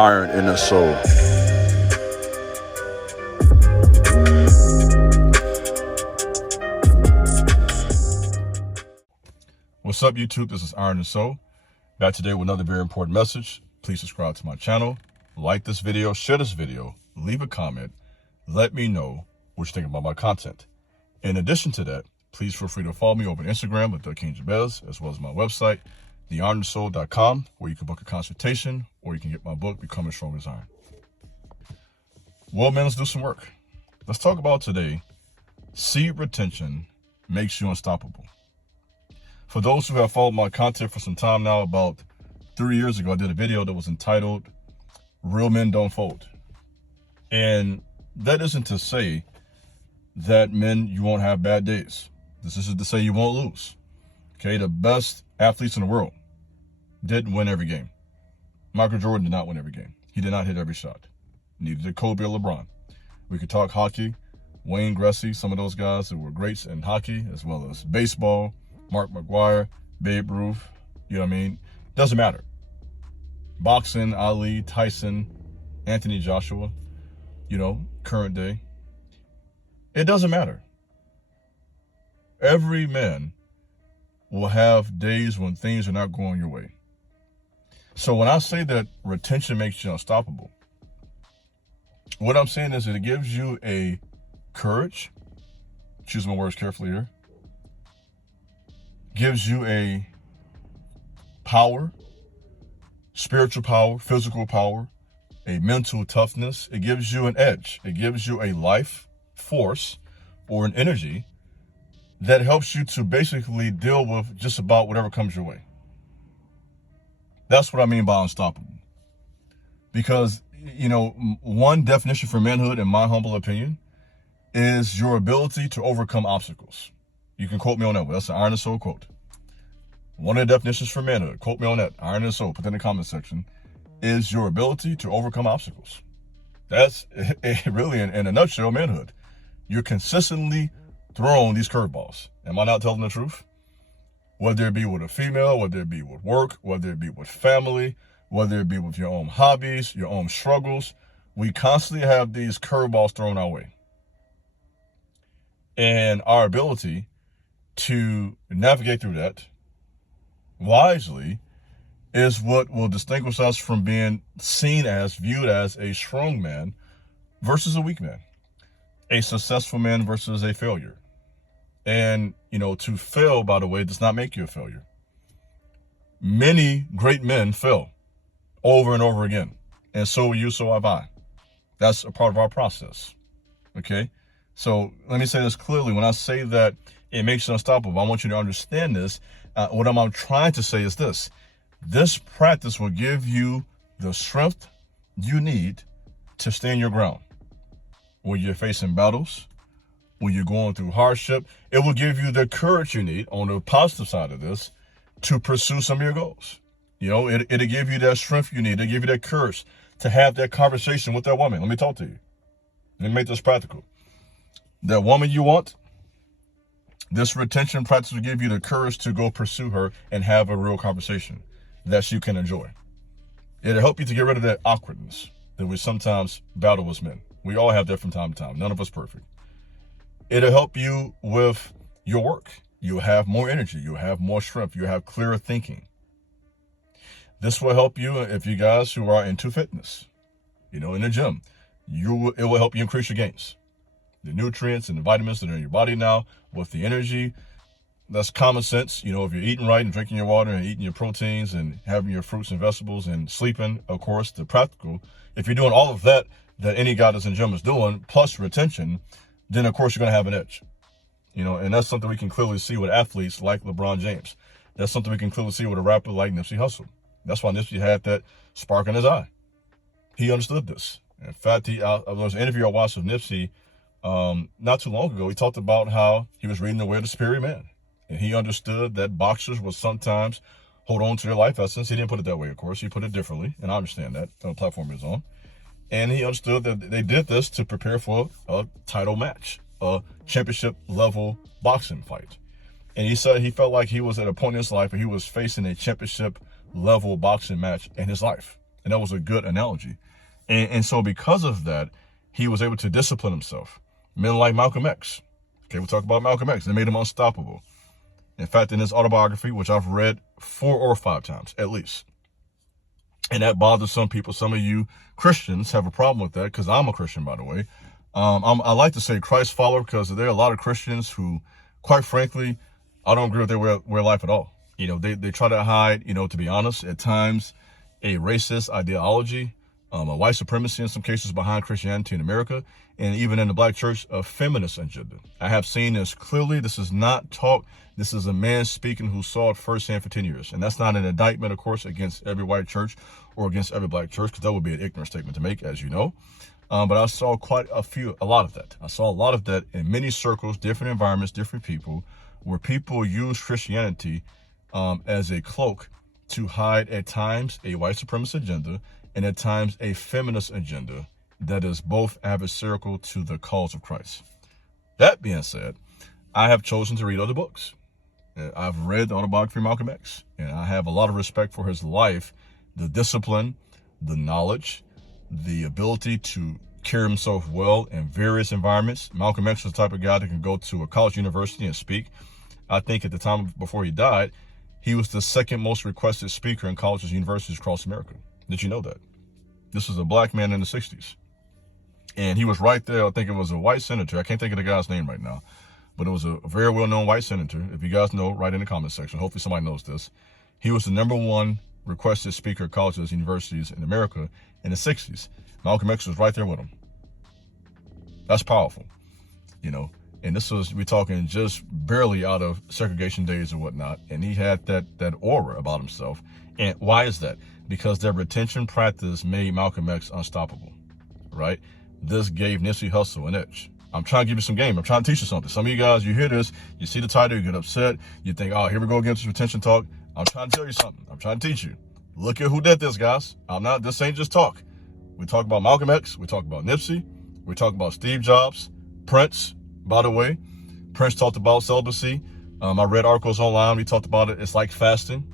iron in the soul. What's up, YouTube? This is Iron and Soul. Back today with another very important message. Please subscribe to my channel, like this video, share this video, leave a comment, let me know what you think about my content. In addition to that, please feel free to follow me over on Instagram at King Jabez, as well as my website, theironandsoul.com, where you can book a consultation or you can get my book, Becoming Strong as Iron. Well, man, let's do some work. Let's talk about today, seed retention makes you unstoppable. For those who have followed my content for some time now, about 3 years ago, I did a video that was entitled, Real Men Don't Fold. And that isn't to say that men, you won't have bad days. This isn't to say you won't lose. Okay, the best athletes in the world didn't win every game. Michael Jordan did not win every game. He did not hit every shot. Neither did Kobe or LeBron. We could talk hockey, Wayne Gretzky, some of those guys that were greats in hockey, as well as baseball, Mark McGwire, Babe Ruth, you know what I mean? Doesn't matter. Boxing, Ali, Tyson, Anthony Joshua, you know, current day. It doesn't matter. Every man will have days when things are not going your way. So when I say that retention makes you unstoppable, what I'm saying is that it gives you a courage, choose my words carefully here, gives you a power, spiritual power, physical power, a mental toughness. It gives you an edge. It gives you a life force or an energy that helps you to basically deal with just about whatever comes your way. That's what I mean by unstoppable. Because, you know, one definition for manhood, in my humble opinion, is your ability to overcome obstacles. You can quote me on that one. That's an Iron and Soul quote. One of the definitions for manhood, quote me on that, Iron and Soul, put that in the comment section, is your ability to overcome obstacles. That's really, in a nutshell, manhood. You're consistently throwing these curveballs. Am I not telling the truth? Whether it be with a female, whether it be with work, whether it be with family, whether it be with your own hobbies, your own struggles, we constantly have these curveballs thrown our way. And our ability to navigate through that wisely is what will distinguish us from being seen as, viewed as a strong man versus a weak man, a successful man versus a failure. And, you know, to fail, by the way, does not make you a failure. Many great men fail over and over again. And so are you, so have I. That's a part of our process. Okay? So let me say this clearly. When I say that it makes you unstoppable, I want you to understand this. What I'm trying to say is this. This practice will give you the strength you need to stand your ground. When you're facing battles, when you're going through hardship, it will give you the courage you need, on the positive side of this, to pursue some of your goals. You know, it'll give you that strength you need. It'll give you that courage to have that conversation with that woman. Let me talk to you. Let me make this practical. That woman you want, this retention practice will give you the courage to go pursue her and have a real conversation that you can enjoy. It'll help you to get rid of that awkwardness that we sometimes battle as men. We all have that from time to time. None of us perfect. It'll help you with your work. You'll have more energy. You'll have more strength. You'll have clearer thinking. This will help you if you guys who are into fitness, you know, in the gym. It will help you increase your gains. The nutrients and the vitamins that are in your body now, with the energy, that's common sense. You know, if you're eating right and drinking your water and eating your proteins and having your fruits and vegetables and sleeping, of course, the practical. If you're doing all of that any guy that's in gym is doing, plus retention, then of course you're going to have an edge. You know, and that's something we can clearly see with athletes like LeBron James. That's something we can clearly see with a rapper like Nipsey Hussle. That's why Nipsey had that spark in his eye. He understood this. In fact, there was an interview I watched with Nipsey not too long ago. He talked about how he was reading The Way of the Superior Man. And he understood that boxers will sometimes hold on to their life essence. He didn't put it that way, of course. He put it differently, and I understand that on the platform he was on. And he understood that they did this to prepare for a title match, a championship level boxing fight. And he said he felt like he was at a point in his life where he was facing a championship level boxing match in his life. And that was a good analogy. And so because of that, he was able to discipline himself. Men like Malcolm X. Okay, we'll talk about Malcolm X. They made him unstoppable. In fact, in his autobiography, which I've read 4 or 5 times at least, and that bothers some people. Some of you Christians have a problem with that, because I'm a Christian, by the way. I like to say Christ follower, because there are a lot of Christians who, quite frankly, I don't agree with their way of life at all. They try to hide, to be honest, at times, a racist ideology, a white supremacy in some cases behind Christianity in America, and even in the black church, a feminist agenda. I have seen this clearly. This is not talk. This is a man speaking who saw it firsthand for 10 years. And that's not an indictment, of course, against every white church or against every black church, because that would be an ignorant statement to make, as you know. But I saw a lot of that. I saw a lot of that in many circles, different environments, different people, where people use Christianity as a cloak to hide at times a white supremacist agenda and at times a feminist agenda that is both adversarial to the cause of Christ. That being said, I have chosen to read other books. I've read the autobiography of Malcolm X, and I have a lot of respect for his life, the discipline, the knowledge, the ability to carry himself well in various environments. Malcolm X was the type of guy that can go to a college university and speak. I think at the time before he died, he was the second most requested speaker in colleges and universities across America. Did you know that? This was a black man in the 60s. And he was right there. I think it was a white senator. I can't think of the guy's name right now, but it was a very well-known white senator. If you guys know, write in the comment section. Hopefully somebody knows this. He was the #1 requested speaker at colleges and universities in America in the 60s. Malcolm X was right there with him. That's powerful, And this was, we're talking just barely out of segregation days or whatnot. And he had that aura about himself. And why is that? Because their retention practice made Malcolm X unstoppable, right? This gave Nipsey Hussle an edge. I'm trying to give you some game. I'm trying to teach you something. Some of you guys, you hear this, you see the title, you get upset. You think, oh, here we go again with this retention talk. I'm trying to tell you something. I'm trying to teach you. Look at who did this, guys. This ain't just talk. We talk about Malcolm X. We talk about Nipsey. We talk about Steve Jobs, Prince, by the way. Prince talked about celibacy. I read articles online. We talked about it. It's like fasting,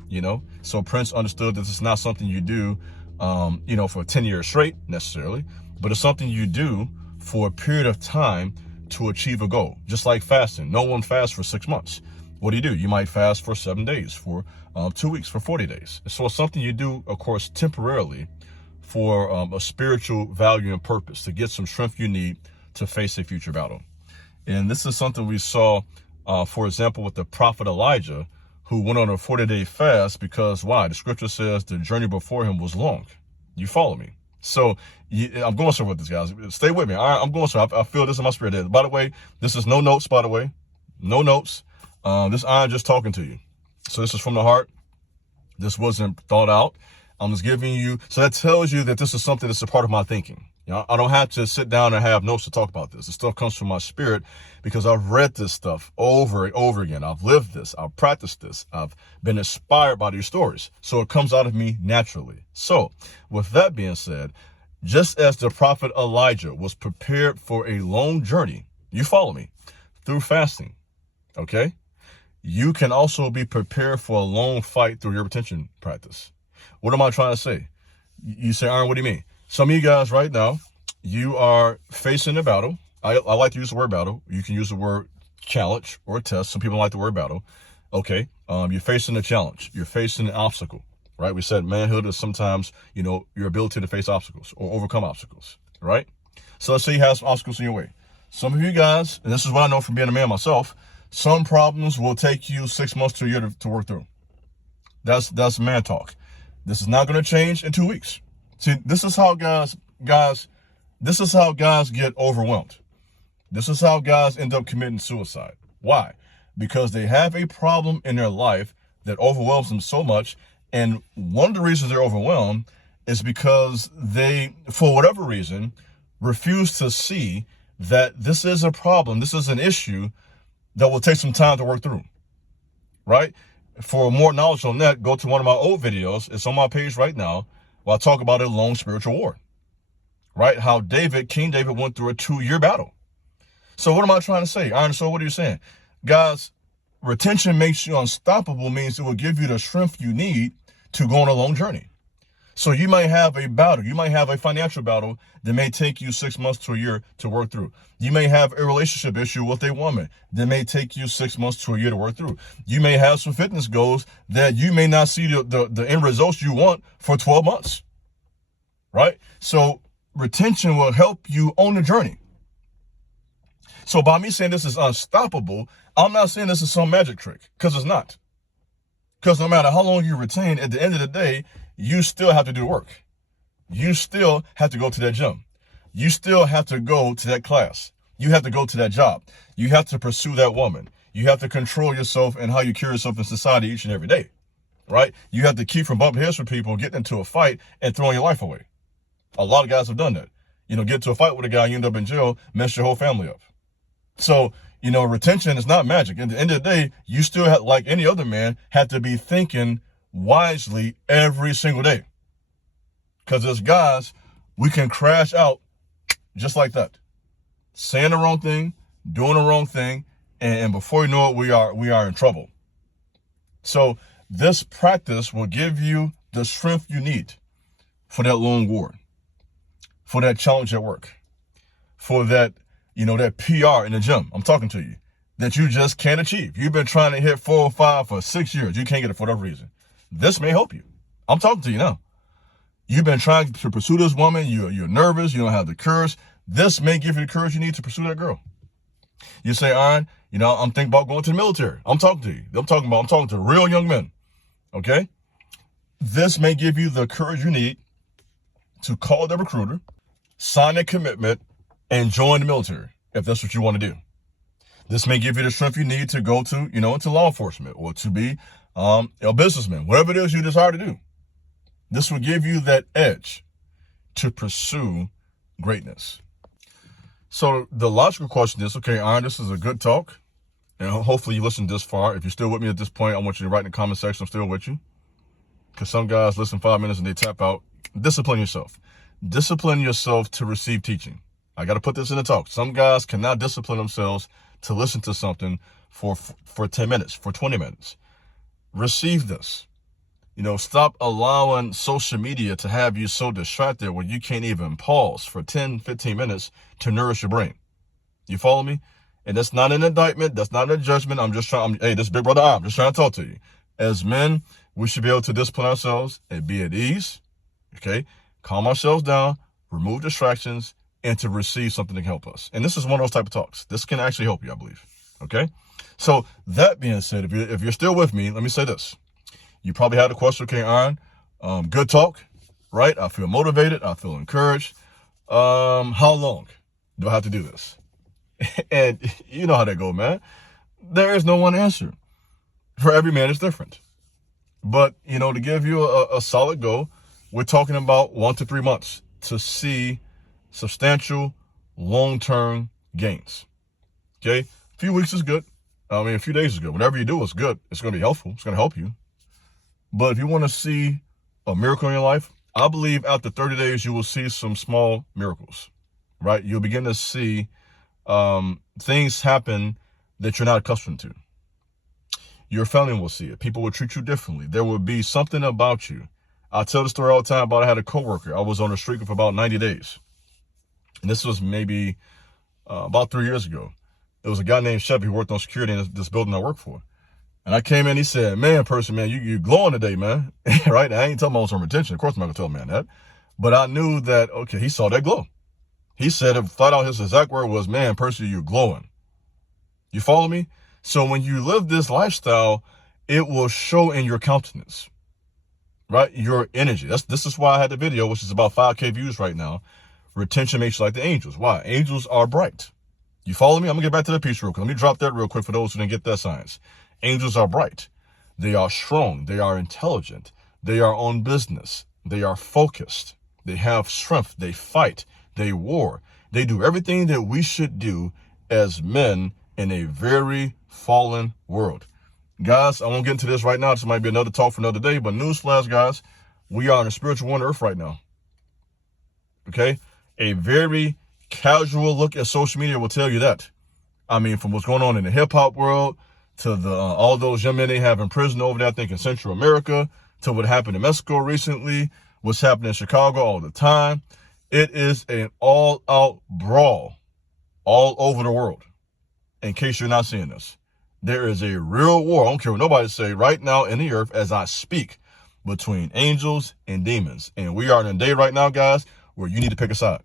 So Prince understood that it's not something you do, for 10 years straight necessarily, but it's something you do for a period of time to achieve a goal. Just like fasting. No one fasts for 6 months. What do? You might fast for 7 days, for 2 weeks, for 40 days. So it's something you do, of course, temporarily for a spiritual value and purpose, to get some strength you need to face a future battle. And this is something we saw, for example, with the prophet Elijah, who went on a 40-day fast because why? The scripture says the journey before him was long. You follow me? So I'm going somewhere with this, guys. Stay with me. All right, I'm going somewhere. I feel this in my spirit. By the way, this is no notes, by the way. No notes. This I'm just talking to you. So this is from the heart. This wasn't thought out. I'm just giving you, so that tells you that this is something that's a part of my thinking. I don't have to sit down and have notes to talk about this. This stuff comes from my spirit because I've read this stuff over and over again. I've lived this. I've practiced this. I've been inspired by these stories. So it comes out of me naturally. So with that being said, just as the prophet Elijah was prepared for a long journey, you follow me, through fasting, okay? You can also be prepared for a long fight through your retention practice. What am I trying to say? You say, Aaron, what do you mean? Some of you guys right now, you are facing a battle. I like to use the word battle. You can use the word challenge or test. Some people like the word battle. Okay, you're facing a challenge. You're facing an obstacle, right? We said manhood is sometimes, your ability to face obstacles or overcome obstacles, right? So let's say you have some obstacles in your way. Some of you guys, and this is what I know from being a man myself, some problems will take you 6 months to a year to work through. That's man talk. This is not going to change in 2 weeks. See, this is how guys get overwhelmed. This is how guys end up committing suicide. Why? Because they have a problem in their life that overwhelms them so much. And one of the reasons they're overwhelmed is because they, for whatever reason, refuse to see that this is a problem. This is an issue that will take some time to work through, right? For more knowledge on that, go to one of my old videos. It's on my page right now, where I talk about a long spiritual war, right? How King David went through a 2-year battle. So what am I trying to say? Iron Soul, what are you saying? Guys, retention makes you unstoppable means it will give you the strength you need to go on a long journey. So you might have a battle. You might have a financial battle that may take you 6 months to a year to work through. You may have a relationship issue with a woman that may take you 6 months to a year to work through. You may have some fitness goals that you may not see the end results you want for 12 months, right? So retention will help you on the journey. So by me saying this is unstoppable, I'm not saying this is some magic trick, because it's not. Because no matter how long you retain, at the end of the day, you still have to do the work. You still have to go to that gym. You still have to go to that class. You have to go to that job. You have to pursue that woman. You have to control yourself and how you carry yourself in society each and every day, right? You have to keep from bumping heads with people, getting into a fight, and throwing your life away. A lot of guys have done that. Get into a fight with a guy, you end up in jail, mess your whole family up. So, retention is not magic. At the end of the day, you still have, like any other man, have to be thinking wisely every single day. Because as guys, we can crash out just like that. Saying the wrong thing, doing the wrong thing, and before you know it, we are in trouble. So this practice will give you the strength you need for that long war, for that challenge at work, for that, that PR in the gym. I'm talking to you, that you just can't achieve. You've been trying to hit 405 for 6 years. You can't get it for whatever reason. This may help you. I'm talking to you now. You've been trying to pursue this woman. You're nervous. You don't have the courage. This may give you the courage you need to pursue that girl. You say, Aaron, I'm thinking about going to the military. I'm talking to you. I'm talking to real young men. Okay? This may give you the courage you need to call the recruiter, sign a commitment, and join the military if that's what you want to do. This may give you the strength you need to go to, into law enforcement or to be a businessman, whatever it is you desire to do. This will give you that edge to pursue greatness. So the logical question is, okay, Aaron, this is a good talk. And hopefully you listened this far. If you're still with me at this point, I want you to write in the comment section, I'm still with you. Because some guys listen 5 minutes and they tap out. Discipline yourself. Discipline yourself to receive teaching. I got to put this in the talk. Some guys cannot discipline themselves to listen to something for 10 minutes, for 20 minutes. Receive this. Stop allowing social media to have you so distracted where you can't even pause for 10, 15 minutes to nourish your brain. You follow me? And that's not an indictment. That's not a judgment. Hey, this is Big Brother. I'm just trying to talk to you. As men, we should be able to discipline ourselves and be at ease. Okay? Calm ourselves down, remove distractions, and to receive something to help us. And this is one of those type of talks. This can actually help you, I believe. Okay? So that being said, if you're still with me, let me say this. You probably had a question, okay, Aaron, good talk, right? I feel motivated. I feel encouraged. How long do I have to do this? And you know how that goes, man. There is no one answer. For every man, it's different. But, to give you a solid goal, we're talking about 1 to 3 months to see substantial long-term gains. Okay? A few weeks is good. A few days is good. Whatever you do is good. It's going to be helpful. It's going to help you. But if you want to see a miracle in your life, I believe after 30 days, you will see some small miracles, right? You'll begin to see things happen that you're not accustomed to. Your family will see it. People will treat you differently. There will be something about you. I tell the story all the time about I had a coworker. I was on a streak for about 90 days. And this was maybe about 3 years ago. There was a guy named Chevy who worked on security in this building I work for. And I came in, he said, man, you glowing today, man. Right? I ain't talking about some retention. Of course I'm not going to tell a man that. But I knew that, okay, he saw that glow. He said, flat out, his exact word was, man, Percy, you're glowing. You follow me? So when you live this lifestyle, it will show in your countenance, right? Your energy. This is why I had the video, which is about 5K views right now. Retention makes you like the angels. Why? Angels are bright. You follow me? I'm going to get back to the piece real quick. Let me drop that real quick for those who didn't get that science. Angels are bright. They are strong. They are intelligent. They are on business. They are focused. They have strength. They fight. They war. They do everything that we should do as men in a very fallen world. Guys, I won't get into this right now. This might be another talk for another day, but newsflash, guys, we are in a spiritual war on earth right now. Okay? A very casual look at social media will tell you that. From what's going on in the hip-hop world, to all those young men they have in prison over there, I think in Central America, to what happened in Mexico recently, what's happening in Chicago all the time. It is an all-out brawl all over the world. In case you're not seeing this, there is a real war. I don't care what nobody say right now in the earth as I speak, between angels and demons. And we are in a day right now, guys, where you need to pick a side.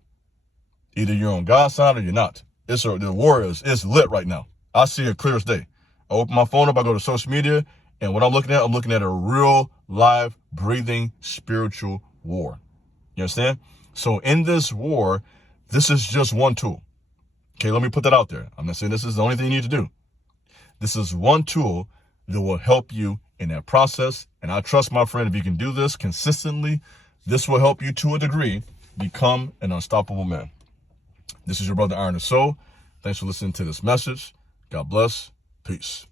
Either you're on God's side or you're not. The war is lit right now. I see it clear as day. I open my phone up, I go to social media, and what I'm looking at a real, live, breathing, spiritual war. You understand? So in this war, this is just one tool. Okay, let me put that out there. I'm not saying this is the only thing you need to do. This is one tool that will help you in that process. And I trust, my friend, if you can do this consistently, this will help you to a degree become an unstoppable man. This is your brother, Iron the Soul. Thanks for listening to this message. God bless. Peace.